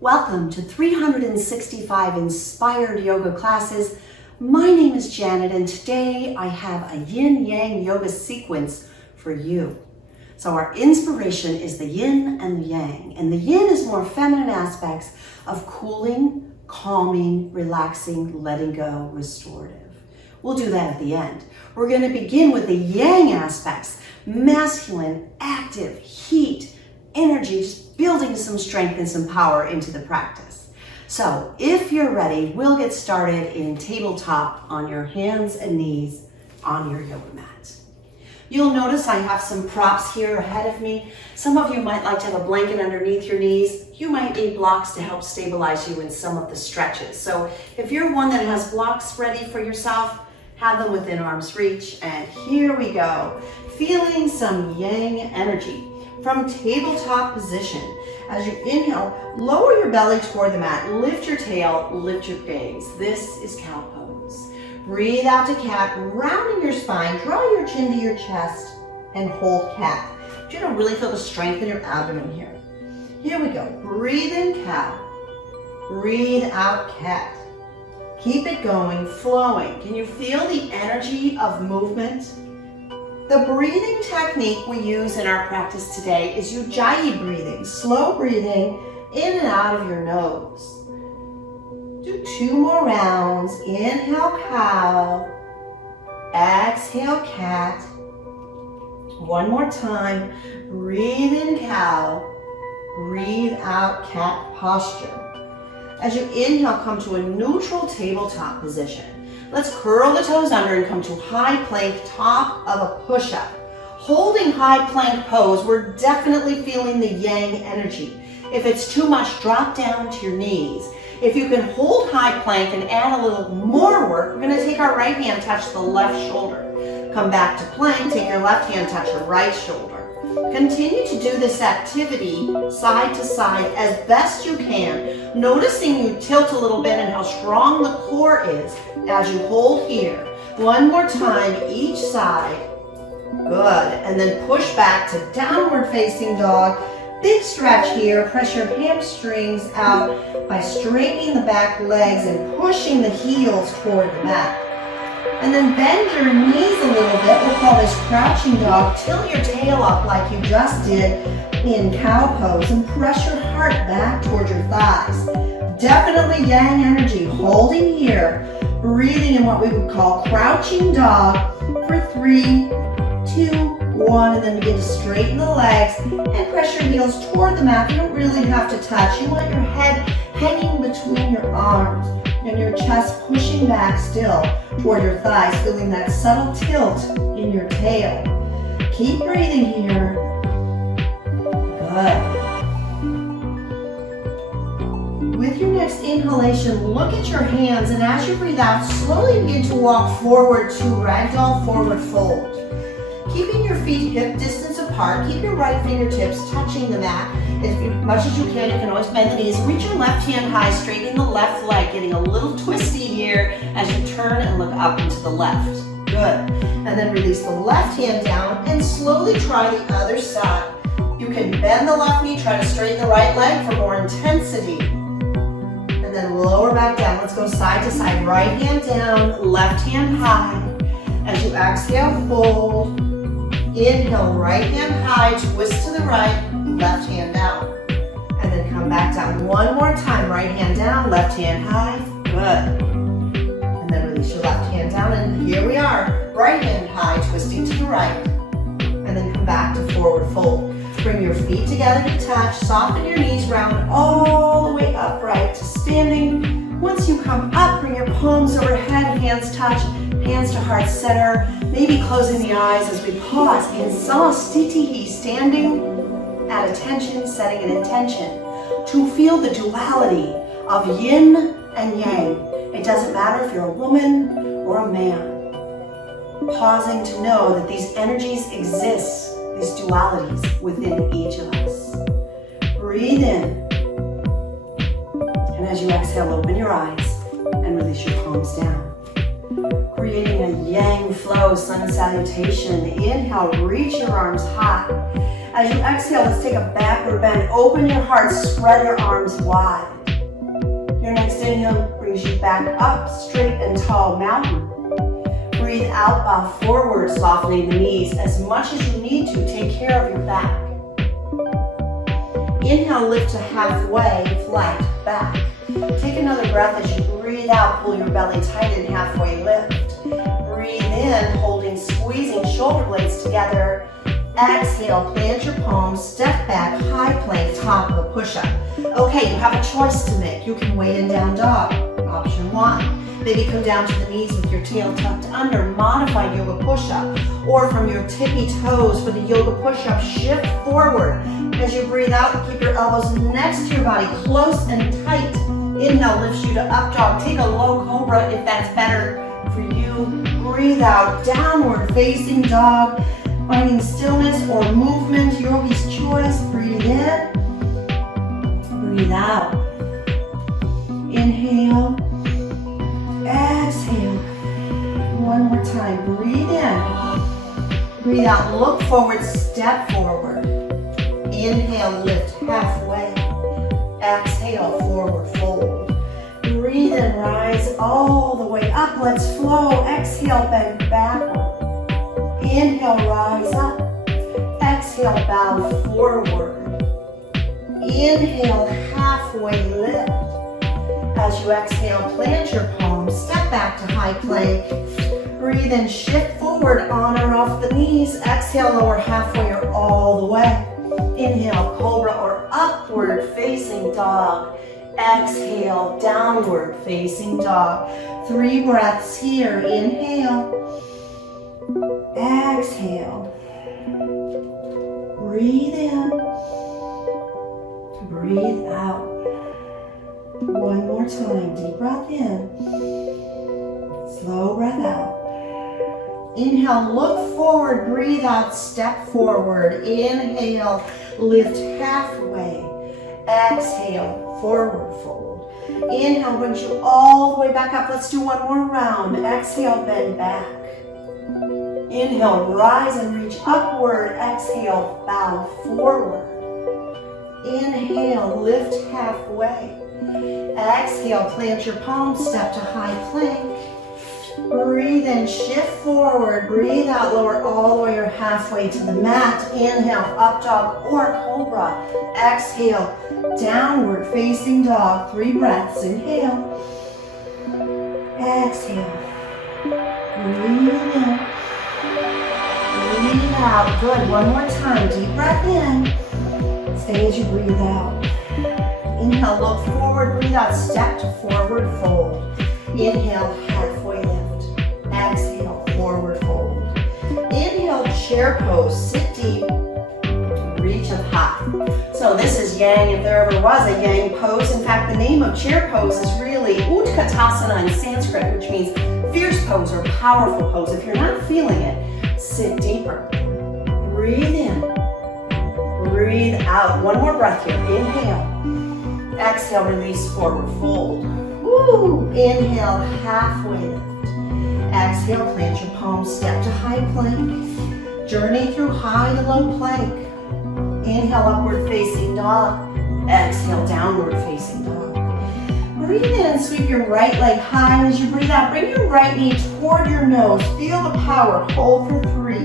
Welcome to 365 Inspired Yoga Classes. My name is Janet and today I have a Yin Yang Yoga sequence for you. So our inspiration is the Yin and the Yang. And the Yin is more feminine aspects of cooling, calming, relaxing, letting go, restorative. We'll do that at the end. We're going to begin with the Yang aspects, masculine, active, heat, energy, just building some strength and some power into the practice. So if you're ready, we'll get started in tabletop on your hands and knees on your yoga mat. You'll notice I have some props here ahead of me. Some of you might like to have a blanket underneath your knees. You might need blocks to help stabilize you in some of the stretches. So if you're one that has blocks ready for yourself, have them within arm's reach. And here we go. Feeling some Yang energy. From tabletop position, as you inhale, lower your belly toward the mat, lift your tail, lift your gaze. This is cow pose. Breathe out to cat, rounding your spine, draw your chin to your chest, and hold cat. You're gonna really feel the strength in your abdomen here. Here we go. Breathe in cow, breathe out cat. Keep it going, flowing. Can you feel the energy of movement? The breathing technique we use in our practice today is ujjayi breathing, slow breathing in and out of your nose. Do 2 more rounds. Inhale, cow. Exhale, cat. 1 more time. Breathe in, cow. Breathe out, cat posture. As you inhale, come to a neutral tabletop position. Let's curl the toes under and come to high plank, top of a push-up. Holding high plank pose, we're definitely feeling the Yang energy. If it's too much, drop down to your knees. If you can hold high plank and add a little more work, we're gonna take our right hand, touch the left shoulder. Come back to plank, take your left hand, touch your right shoulder. Continue to do this activity side to side as best you can, noticing you tilt a little bit and how strong the core is as you hold here. 1 more time, each side. Good. And then push back to downward facing dog. Big stretch here. Press your hamstrings out by straightening the back legs and pushing the heels toward the mat. And then bend your knees a little bit. We'll call this crouching dog. Tilt your tail up like you just did in cow pose and press your heart back towards your thighs. Definitely Yang energy. Holding here. Breathing in what we would call crouching dog for 3, 2, 1. And then begin to straighten the legs and press your heels toward the mat. You don't really have to touch. You want your head hanging between your arms and your chest pushing back still toward your thighs, feeling that subtle tilt in your tail. Keep breathing here. Good. With your next inhalation, look at your hands, and as you breathe out, slowly begin to walk forward to Ragdoll forward fold. Keeping your feet hip distance apart, keep your right fingertips touching the mat. As much as you can always bend the knees. Reach your left hand high, straightening the left leg, getting a little twisty here as you turn and look up and to the left. Good. And then release the left hand down and slowly try the other side. You can bend the left knee, try to straighten the right leg for more intensity. And then lower back down. Let's go side to side. Right hand down, left hand high. As you exhale, fold. Inhale, right hand high, twist to the right, left hand down. And then come back down 1 more time. Right hand down, left hand high. Good. And then release your left hand down, and here we are. Right hand high, twisting to the right. And then come back to forward fold. Bring your feet together to touch. Soften your knees, round all the way upright to standing. Once you come up, bring your palms overhead, hands touch, hands to heart center. Maybe closing the eyes as we pause in Salutation, standing at attention, setting an intention to feel the duality of Yin and Yang. It doesn't matter if you're a woman or a man. Pausing to know that these energies exist, these dualities within each of us. Breathe in. And as you exhale, open your eyes and release your palms down. Creating a Yang flow, sun salutation. Inhale, reach your arms high. As you exhale, let's take a backward bend. Open your heart, spread your arms wide. Your next inhale brings you back up, straight and tall mountain. Breathe out, bow forward, softening the knees as much as you need to. Take care of your back. Inhale, lift to halfway, flat back. Take another breath as you breathe out, pull your belly tight and halfway lift. Breathe in, holding, squeezing shoulder blades together. Exhale, plant your palms, step back, high plank, top of the push-up. Okay, you have a choice to make. You can weigh in down dog, option 1. Maybe come down to the knees with your tail tucked under, modified yoga push-up. Or from your tippy toes for the yoga push-up, shift forward. As you breathe out, keep your elbows next to your body, close and tight. Inhale lifts you to up dog. Take a low cobra if that's better for you. Breathe out, downward facing dog. Finding stillness or movement, yogi's choice. Breathe in, breathe out. Inhale, exhale. One more time, breathe in. Breathe out, look forward, step forward. Inhale, lift halfway. Exhale, forward fold. Breathe in, rise all the way up. Let's flow. Exhale, bend backward. Inhale, rise up. Exhale, bow forward. Inhale, halfway lift. As you exhale, plant your palms. Step back to high plank. Breathe in, shift forward, on or off the knees. Exhale, lower halfway or all the way. Inhale, cobra or upward facing dog. Exhale, downward facing dog. 3 breaths here. Inhale. Exhale. Breathe in. Breathe out. One more time. Deep breath in. Slow breath out. Inhale, look forward, breathe out, step forward. Inhale, lift halfway. Exhale, forward fold. Inhale brings you all the way back up. Let's do one more round. Exhale, bend back. Inhale, rise and reach upward. Exhale, bow forward. Inhale, lift halfway. Exhale, plant your palms, step to high plank. Breathe in, shift forward. Breathe out, lower all the way or halfway to the mat. Inhale, up dog or cobra. Exhale, downward facing dog. 3 breaths. Inhale. Exhale. Breathe in. Breathe out. Good. One more time. Deep breath in. Stay as you breathe out. Inhale, look forward. Breathe out. Step to forward fold. Inhale, halfway lift. Exhale, forward fold. Inhale, chair pose. Sit deep. Reach up high. So this is Yang, if there ever was a Yang pose. In fact, the name of chair pose is really Utkatasana in Sanskrit, which means fierce pose or powerful pose. If you're not feeling it, sit deeper. Breathe in. Breathe out. One more breath here. Inhale. Exhale, release, forward fold. Woo. Inhale, halfway lift. Exhale, plant your palms, step to high plank. Journey through high to low plank. Inhale, upward facing dog. Exhale, downward facing dog. Breathe in and sweep your right leg high. As you breathe out, bring your right knee toward your nose. Feel the power. Hold for 3,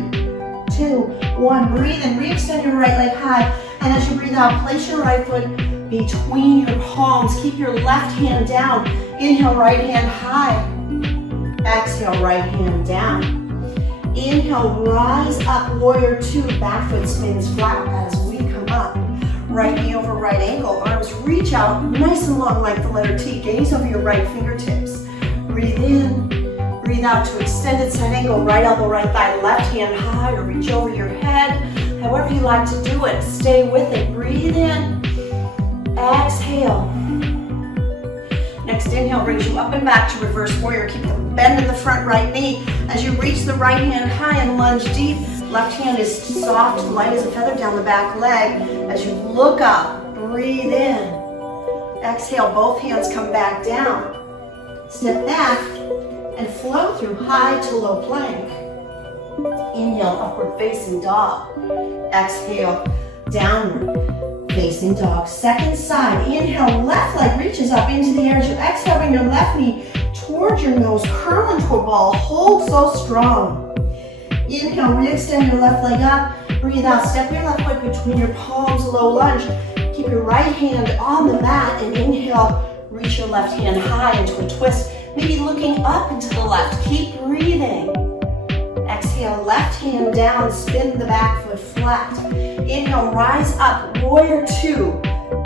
2, 1. Breathe in, re-extend your right leg high. And as you breathe out, place your right foot between your palms. Keep your left hand down. Inhale, right hand high. Exhale, right hand down. Inhale, rise up, warrior 2. Back foot spins flat as we come up. Right knee over right ankle. Arms reach out nice and long like the letter T. Gaze over your right fingertips. Breathe in. Breathe out to extended side angle. Right elbow, right thigh. Left hand high or reach over your head. However you like to do it. Stay with it. Breathe in. Exhale. Next inhale brings you up and back to reverse warrior. Keep the bend in the front right knee. As you reach the right hand high and lunge deep, left hand is soft, light as a feather down the back leg. As you look up, breathe in. Exhale, both hands come back down. Step back and flow through high to low plank. Inhale, upward facing dog. Exhale, downward facing dog. Second side. Inhale, left leg reaches up into the air. As you exhale, bring your left knee towards your nose. Curl into a ball. Hold so strong. Inhale, re-extend your left leg up. Breathe out. Step your left leg between your palms. Low lunge. Keep your right hand on the mat. And inhale, reach your left hand high into a twist. Maybe looking up into the left. Keep breathing. Exhale, left hand down, spin the back foot flat. Inhale, rise up, warrior two.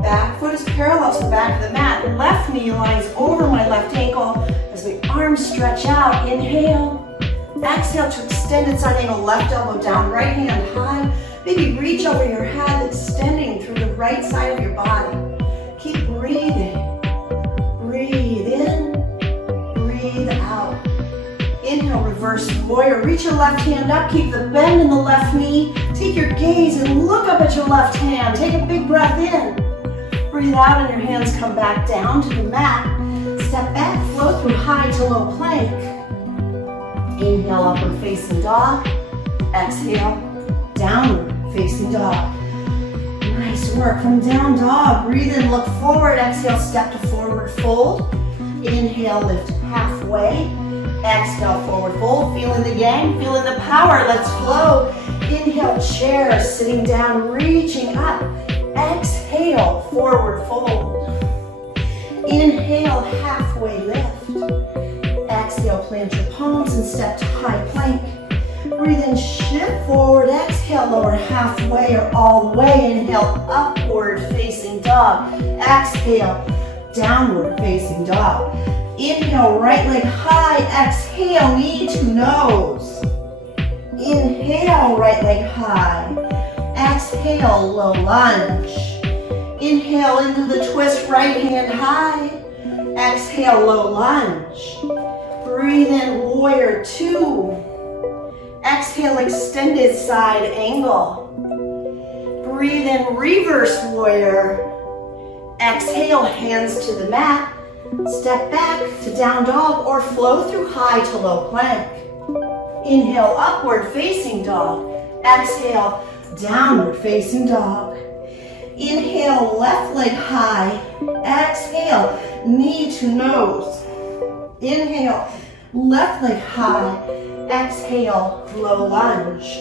Back foot is parallel to the back of the mat. Left knee lies over my left ankle as the arms stretch out. Inhale. Exhale to extended side angle, left elbow down, right hand high. Maybe reach over your head, extending through the right side of your body. Keep breathing. Breathe in, breathe out. Inhale, reverse warrior. Reach your left hand up. Keep the bend in the left knee. Take your gaze and look up at your left hand. Take a big breath in. Breathe out and your hands come back down to the mat. Step back, flow through high to low plank. Inhale, upward facing dog. Exhale, downward facing dog. Nice work. From down dog, breathe in, look forward. Exhale, step to forward fold. Inhale, lift halfway. Exhale, forward fold. Feeling the yang, feeling the power. Let's flow. Inhale, chair, sitting down, reaching up. Exhale, forward fold. Inhale, halfway lift. Exhale, plant your palms and step to high plank. Breathe in, shift forward. Exhale, lower halfway or all the way. Inhale, upward facing dog. Exhale, downward facing dog. Inhale, right leg high. Exhale, knee to nose. Inhale, right leg high. Exhale, low lunge. Inhale into the twist, right hand high. Exhale, low lunge. Breathe in, warrior two. Exhale, extended side angle. Breathe in, reverse warrior. Exhale, hands to the mat. Step back to down dog or flow through high to low plank. Inhale, upward facing dog. Exhale, downward facing dog. Inhale, left leg high. Exhale, knee to nose. Inhale, left leg high. Exhale, low lunge.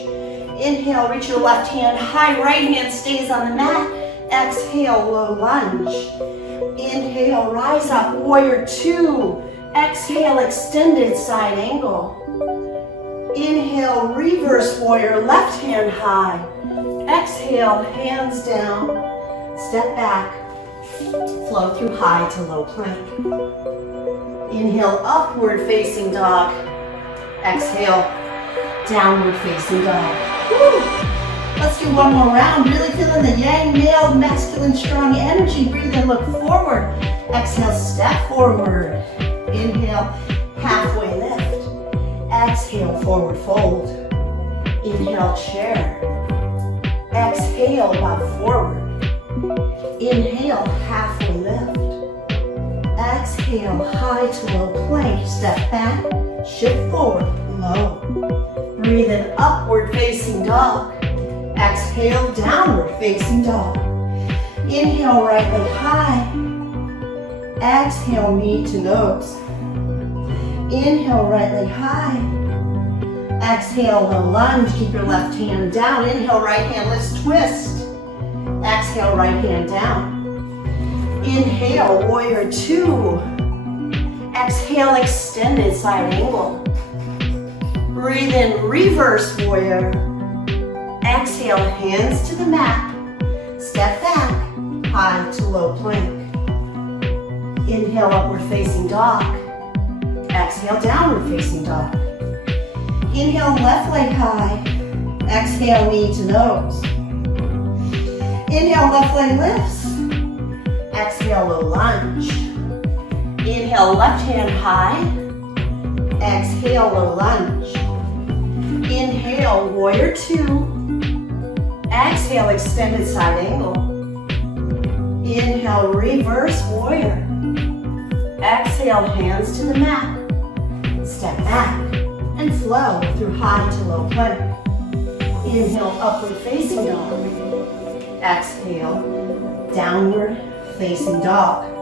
Inhale, reach your left hand high. Right hand stays on the mat. Exhale, low lunge. Inhale, rise up, warrior two. Exhale, extended side angle. Inhale, reverse warrior, left hand high. Exhale, hands down. Step back, flow through high to low plank. Inhale, upward facing dog. Exhale, downward facing dog. Woo! Let's do one more round. Really feeling the yang, male, masculine, strong energy. Breathe in, look forward. Exhale, step forward. Inhale, halfway lift. Exhale, forward fold. Inhale, chair. Exhale, bow forward. Inhale, halfway lift. Exhale, high to low plank. Step back, shift forward, low. Breathe in, upward facing dog. Exhale, downward facing dog. Inhale, right leg high. Exhale, knee to nose. Inhale, right leg high. Exhale, low lunge. Keep your left hand down. Inhale, right hand lifts, twist. Exhale, right hand down. Inhale, warrior two. Exhale, extended side angle. Breathe in, reverse warrior. Exhale, hands to the mat. Step back, high to low plank. Inhale, upward facing dog. Exhale, downward facing dog. Inhale, left leg high. Exhale, knee to nose. Inhale, left leg lifts. Exhale, low lunge. Inhale, left hand high. Exhale, low lunge. Inhale, warrior two. Exhale, extended side angle. Inhale, reverse warrior. Exhale, hands to the mat. Step back, and flow through high to low plank. Inhale, upward facing dog. Exhale, downward facing dog.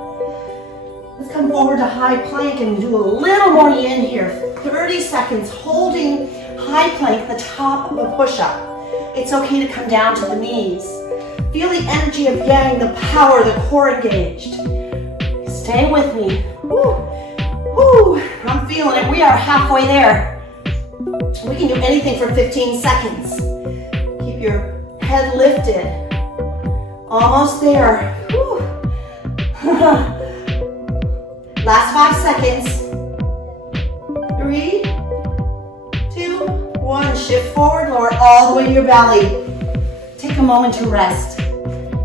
Let's come forward to high plank and do a little more yin here. 30 seconds holding high plank at the top of a push-up. It's okay to come down to the knees. Feel the energy of yang, the power, the core engaged. Stay with me. Woo. Woo. I'm feeling it. We are halfway there. We can do anything for 15 seconds. Keep your head lifted. Almost there. Woo. Last 5 seconds. 3, 2, 1. Shift forward, lower all the way to your belly. Take a moment to rest.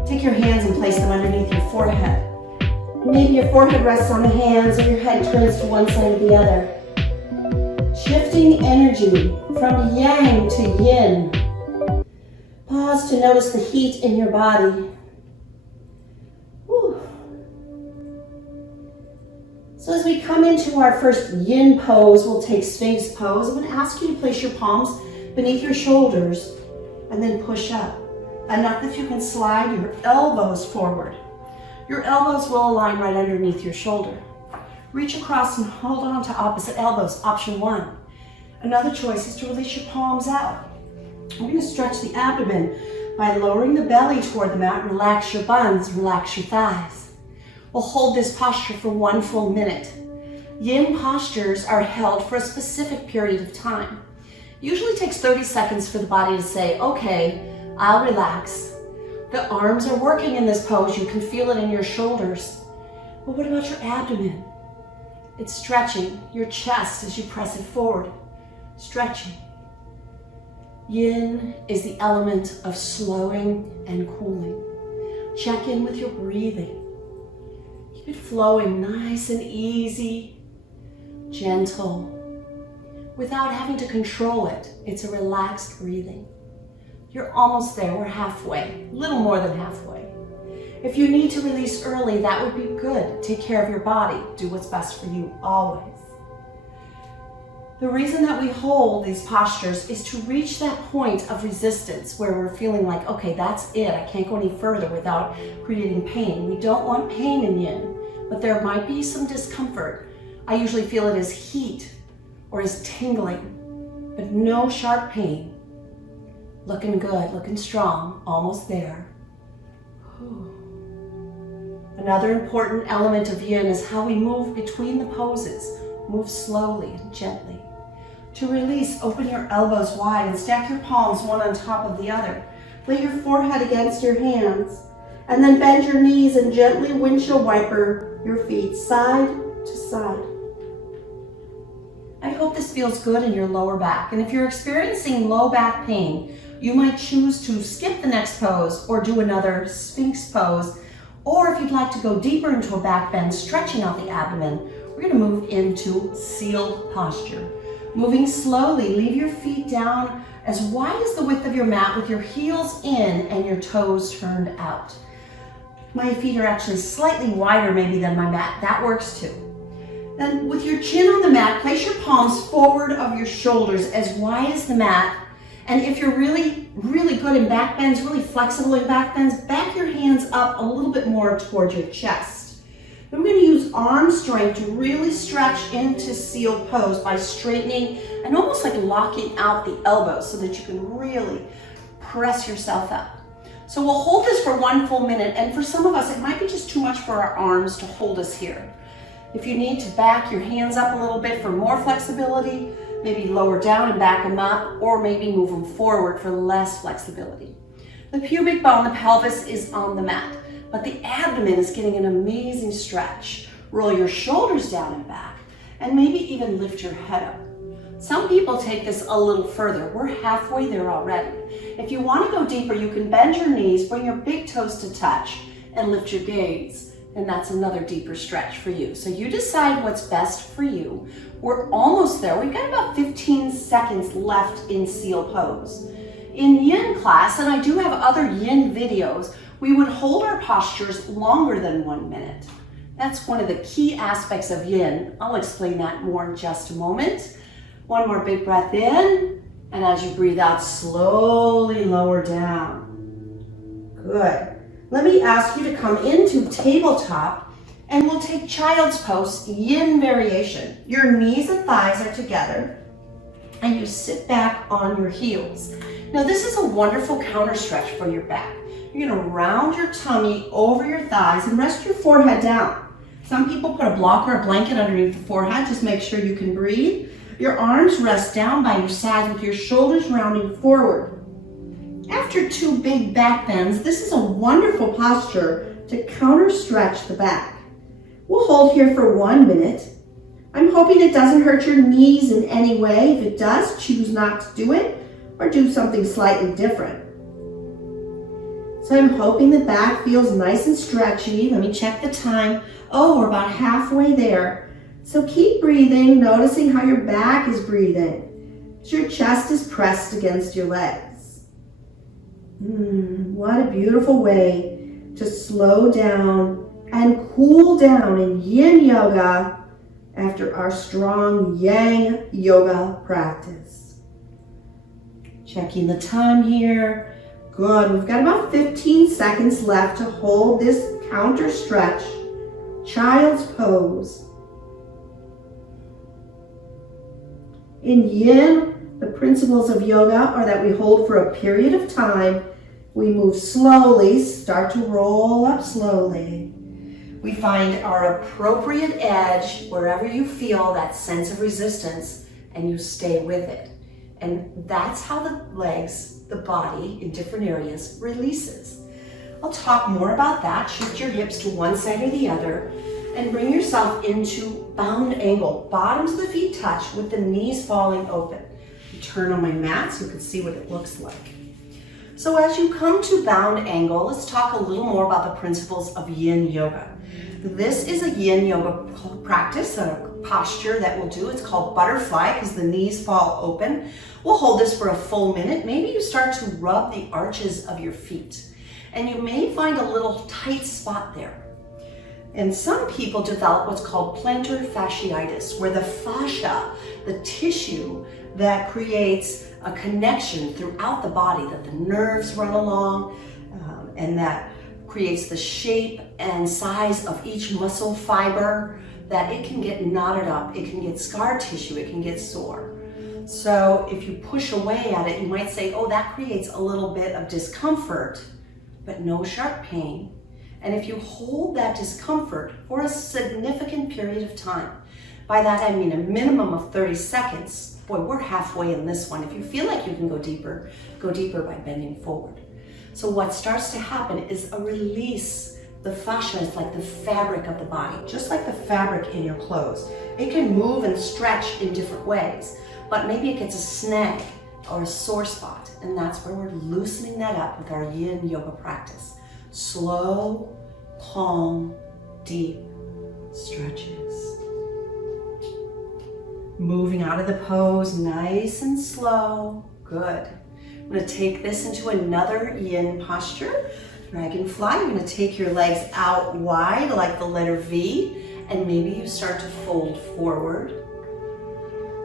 Take your hands and place them underneath your forehead. Maybe your forehead rests on the hands or your head turns to one side or the other. Shifting energy from yang to yin. Pause to notice the heat in your body. Whew. So as we come into our first yin pose, we'll take Sphinx pose. I'm going to ask you to place your palms beneath your shoulders and then push up. Enough that you can slide your elbows forward. Your elbows will align right underneath your shoulder. Reach across and hold on to opposite elbows, option 1. Another choice is to release your palms out. We're going to stretch the abdomen by lowering the belly toward the mat. Relax your buns, relax your thighs. We'll hold this posture for 1 full minute. Yin postures are held for a specific period of time. Usually takes 30 seconds for the body to say, okay, I'll relax. The arms are working in this pose. You can feel it in your shoulders. But what about your abdomen? It's stretching your chest as you press it forward. Stretching. Yin is the element of slowing and cooling. Check in with your breathing. Keep it flowing nice and easy, gentle, without having to control it. It's a relaxed breathing. You're almost there. We're halfway, a little more than halfway. If you need to release early, that would be good. Take care of your body. Do what's best for you, always. The reason that we hold these postures is to reach that point of resistance where we're feeling like, okay, that's it. I can't go any further without creating pain. We don't want pain in yin, but there might be some discomfort. I usually feel it as heat or as tingling, but no sharp pain. Looking good, looking strong, almost there. Another important element of yin is how we move between the poses. Move slowly and gently. To release, open your elbows wide and stack your palms one on top of the other. Lay your forehead against your hands, and then bend your knees and gently windshield wiper your feet side to side. I hope this feels good in your lower back, and if you're experiencing low back pain, you might choose to skip the next pose or do another Sphinx pose, or if you'd like to go deeper into a back bend, stretching out the abdomen, we're going to move into seal posture. Moving slowly, leave your feet down as wide as the width of your mat with your heels in and your toes turned out. My feet are actually slightly wider maybe than my mat. That works too. Then with your chin on the mat, place your palms forward of your shoulders as wide as the mat. And if you're really good in back bends, really flexible in back bends, back your hands up a little bit more towards your chest. Then we're going to use arm strength to really stretch into seal pose by straightening and almost like locking out the elbows so that you can really press yourself up. So we'll hold this for 1 full minute, and for some of us, it might be just too much for our arms to hold us here. If you need to back your hands up a little bit for more flexibility, maybe lower down and back them up, or maybe move them forward for less flexibility. The pubic bone, the pelvis, is on the mat, but the abdomen is getting an amazing stretch. Roll your shoulders down and back, and maybe even lift your head up. Some people take this a little further. We're halfway there already. If you want to go deeper, you can bend your knees, bring your big toes to touch, and lift your gaze. And that's another deeper stretch for you. So you decide what's best for you. We're almost there. We've got about 15 seconds left in seal pose. In yin class, and I do have other yin videos, we would hold our postures longer than 1 minute. That's one of the key aspects of yin. I'll explain that more in just a moment. One more big breath in, and as you breathe out, slowly lower down. Good. Let me ask you to come into tabletop, and we'll take child's pose, yin variation. Your knees and thighs are together, and you sit back on your heels. Now this is a wonderful counter stretch for your back. You're gonna round your tummy over your thighs and rest your forehead down. Some people put a block or a blanket underneath the forehead. Just make sure you can breathe. Your arms rest down by your sides with your shoulders rounding forward. After 2 big back bends, this is a wonderful posture to counter stretch the back. We'll hold here for 1 minute. I'm hoping it doesn't hurt your knees in any way. If it does, choose not to do it or do something slightly different. So I'm hoping the back feels nice and stretchy. Let me check the time. Oh, we're about halfway there. So keep breathing, noticing how your back is breathing. As your chest is pressed against your legs. What a beautiful way to slow down and cool down in Yin Yoga after our strong Yang Yoga practice. Checking the time here. Good, we've got about 15 seconds left to hold this counter stretch, child's pose. In Yin, the principles of yoga are that we hold for a period of time. We move slowly, start to roll up slowly. We find our appropriate edge wherever you feel that sense of resistance, and you stay with it. And that's how the legs, the body in different areas releases. I'll talk more about that. Shift your hips to one side or the other and bring yourself into bound angle. Bottoms of the feet touch with the knees falling open. Turn on my mat so you can see what it looks like. So as you come to bound angle, let's talk a little more about the principles of Yin Yoga. This is a Yin Yoga practice, a posture that we'll do. It's called butterfly because the knees fall open. We'll hold this for a full minute. Maybe you start to rub the arches of your feet, and you may find a little tight spot there. And some people develop what's called plantar fasciitis, where the fascia, the tissue that creates a connection throughout the body, that the nerves run along, and that creates the shape and size of each muscle fiber, that it can get knotted up, it can get scar tissue, it can get sore. So if you push away at it, you might say, oh, that creates a little bit of discomfort, but no sharp pain. And if you hold that discomfort for a significant period of time, by that I mean a minimum of 30 seconds, boy, we're halfway in this one. If you feel like you can go deeper by bending forward. So what starts to happen is a release. The fascia is like the fabric of the body, just like the fabric in your clothes. It can move and stretch in different ways, but maybe it gets a snag or a sore spot, and that's where we're loosening that up with our Yin Yoga practice. Slow, calm, deep stretches. Moving out of the pose, nice and slow. Good. I'm going to take this into another Yin posture. Dragonfly. You're going to take your legs out wide like the letter V, and maybe you start to fold forward.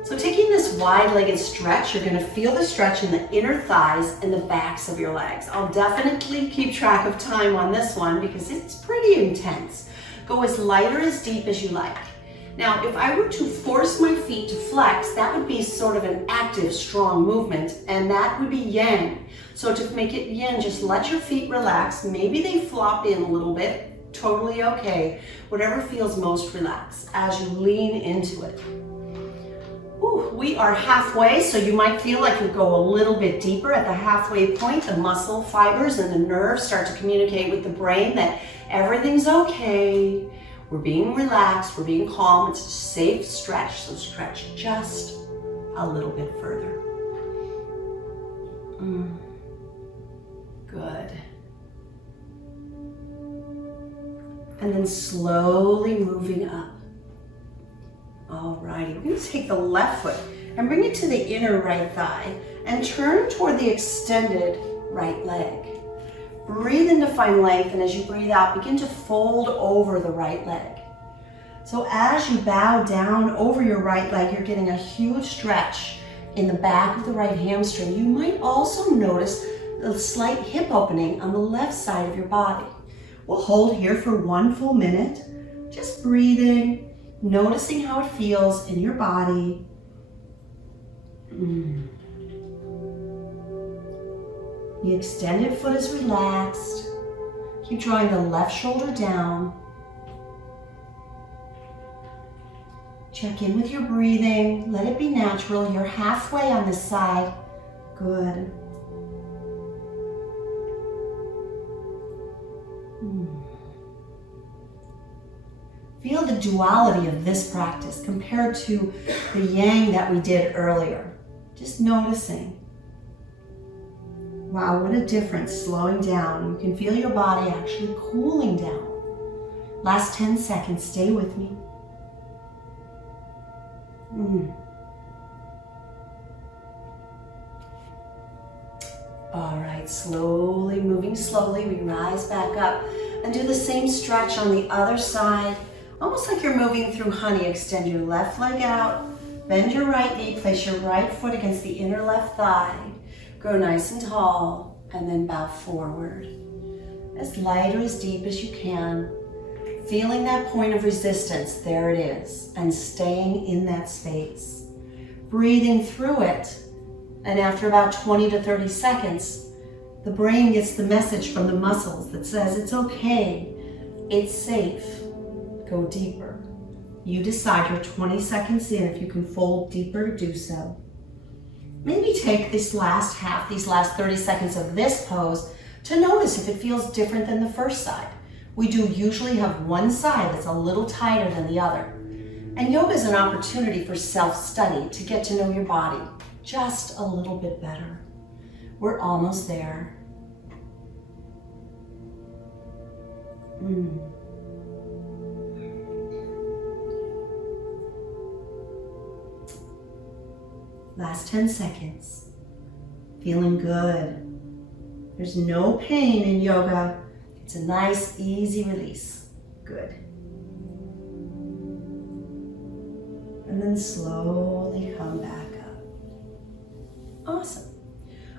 So taking this wide-legged stretch, you're going to feel the stretch in the inner thighs and the backs of your legs. I'll definitely keep track of time on this one because it's pretty intense. Go as light or as deep as you like. Now, if I were to force my feet to flex, that would be sort of an active, strong movement, and that would be Yang. So to make it Yin, just let your feet relax. Maybe they flop in a little bit, totally okay. Whatever feels most relaxed as you lean into it. Ooh, we are halfway, so you might feel like you go a little bit deeper at the halfway point. The muscle fibers and the nerves start to communicate with the brain that everything's okay. We're being relaxed, we're being calm. It's a safe stretch, so stretch just a little bit further. Good. And then slowly moving up. Alrighty, we're going to take the left foot and bring it to the inner right thigh and turn toward the extended right leg. Breathe in to find length, and as you breathe out, begin to fold over the right leg. So as you bow down over your right leg, you're getting a huge stretch in the back of the right hamstring. You might also notice a slight hip opening on the left side of your body. We'll hold here for 1 full minute, just breathing, noticing how it feels in your body. The extended foot is relaxed. Keep drawing the left shoulder down. Check in with your breathing. Let it be natural. You're halfway on this side. Good. Feel the duality of this practice compared to the yang that we did earlier. Just noticing. Wow, what a difference slowing down. You can feel your body actually cooling down. Last 10 seconds, stay with me. All right, slowly, moving slowly, we rise back up and do the same stretch on the other side. Almost like you're moving through honey. Extend your left leg out, bend your right knee, place your right foot against the inner left thigh. Grow nice and tall, and then bow forward. As light or as deep as you can. Feeling that point of resistance, there it is, and staying in that space. Breathing through it, and after about 20 to 30 seconds, the brain gets the message from the muscles that says it's okay, it's safe, go deeper. You decide you're 20 seconds in, if you can fold deeper, do so. Maybe take this last 30 seconds of this pose to notice if it feels different than the first side. We do usually have one side that's a little tighter than the other. And yoga is an opportunity for self-study to get to know your body just a little bit better. We're almost there. Last 10 seconds. Feeling good. There's no pain in yoga. It's a nice, easy release. Good. And then slowly come back up. Awesome.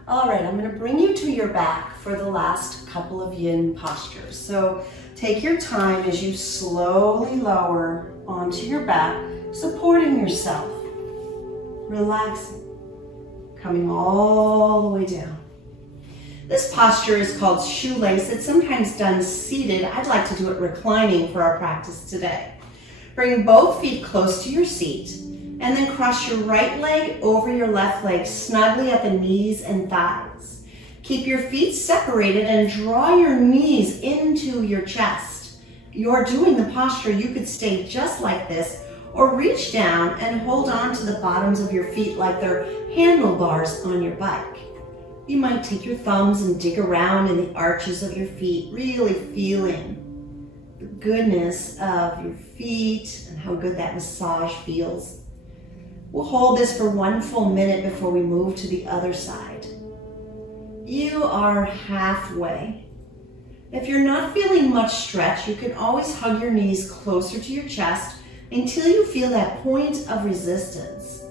All right, I'm going to bring you to your back for the last couple of yin postures. So take your time as you slowly lower onto your back, supporting yourself. Relaxing, coming all the way down. This posture is called shoelace. It's sometimes done seated. I'd like to do it reclining for our practice today. Bring both feet close to your seat and then cross your right leg over your left leg snugly at the knees and thighs. Keep your feet separated and draw your knees into your chest. You're doing the posture. You could stay just like this, or reach down and hold on to the bottoms of your feet like they're handlebars on your bike. You might take your thumbs and dig around in the arches of your feet, really feeling the goodness of your feet and how good that massage feels. We'll hold this for 1 full minute before we move to the other side. You are halfway. If you're not feeling much stretch, you can always hug your knees closer to your chest until you feel that point of resistance.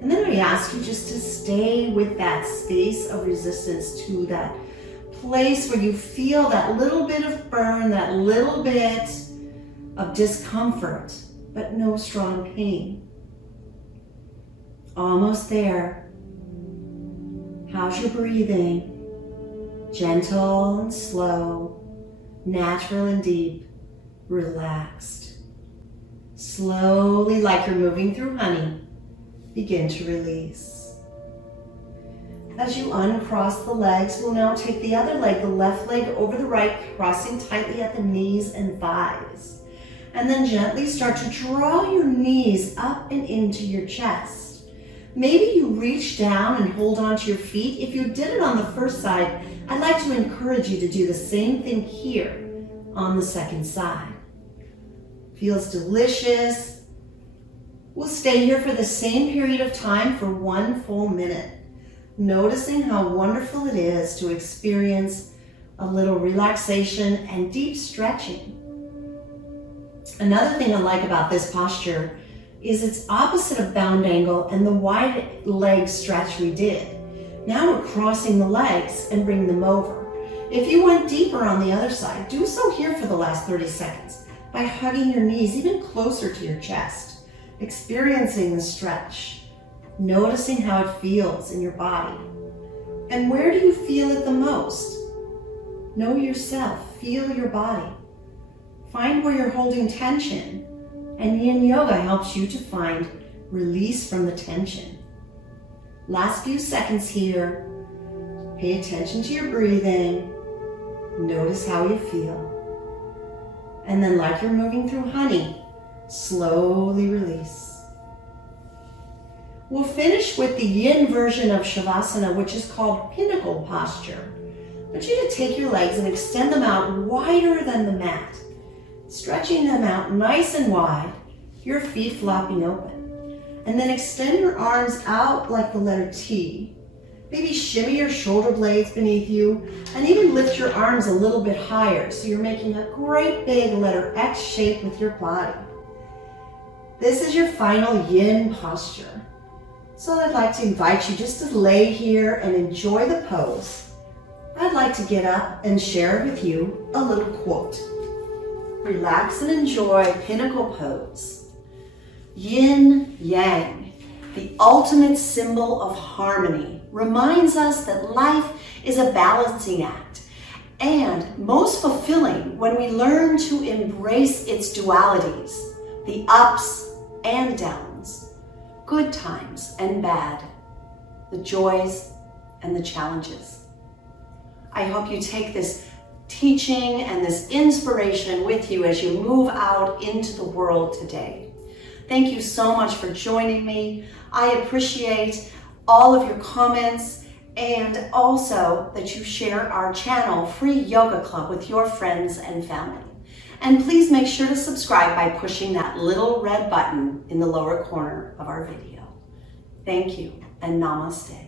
And then I ask you just to stay with that space of resistance to that place where you feel that little bit of burn, that little bit of discomfort, but no strong pain. Almost there. How's your breathing? Gentle and slow, natural and deep, relaxed. Slowly, like you're moving through honey, begin to release. As you uncross the legs, we'll now take the other leg, the left leg over the right, crossing tightly at the knees and thighs. And then gently start to draw your knees up and into your chest. Maybe you reach down and hold onto your feet. If you did it on the first side, I'd like to encourage you to do the same thing here on the second side. Feels delicious. We'll stay here for the same period of time for 1 full minute, noticing how wonderful it is to experience a little relaxation and deep stretching. Another thing I like about this posture is it's opposite of bound angle and the wide leg stretch we did. Now we're crossing the legs and bring them over. If you went deeper on the other side, do so here for the last 30 seconds by hugging your knees even closer to your chest, experiencing the stretch, noticing how it feels in your body. And where do you feel it the most? Know yourself, feel your body. Find where you're holding tension, and Yin Yoga helps you to find release from the tension. Last few seconds here. Pay attention to your breathing. Notice how you feel. And then, like you're moving through honey, slowly release. We'll finish with the Yin version of Shavasana, which is called Pinnacle Posture. I want you to take your legs and extend them out wider than the mat, stretching them out nice and wide, your feet flopping open. And then extend your arms out like the letter T. Maybe shimmy your shoulder blades beneath you and even lift your arms a little bit higher so you're making a great big letter X shape with your body. This is your final Yin posture. So I'd like to invite you just to lay here and enjoy the pose. I'd like to get up and share with you a little quote. Relax and enjoy Pinnacle Pose. Yin Yang, the ultimate symbol of harmony, reminds us that life is a balancing act and most fulfilling when we learn to embrace its dualities, the ups and downs, good times and bad, the joys and the challenges. I hope you take this teaching and this inspiration with you as you move out into the world today. Thank you so much for joining me. I appreciate all of your comments and also that you share our channel, Free Yoga Club, with your friends and family. And please make sure to subscribe by pushing that little red button in the lower corner of our video. Thank you and namaste.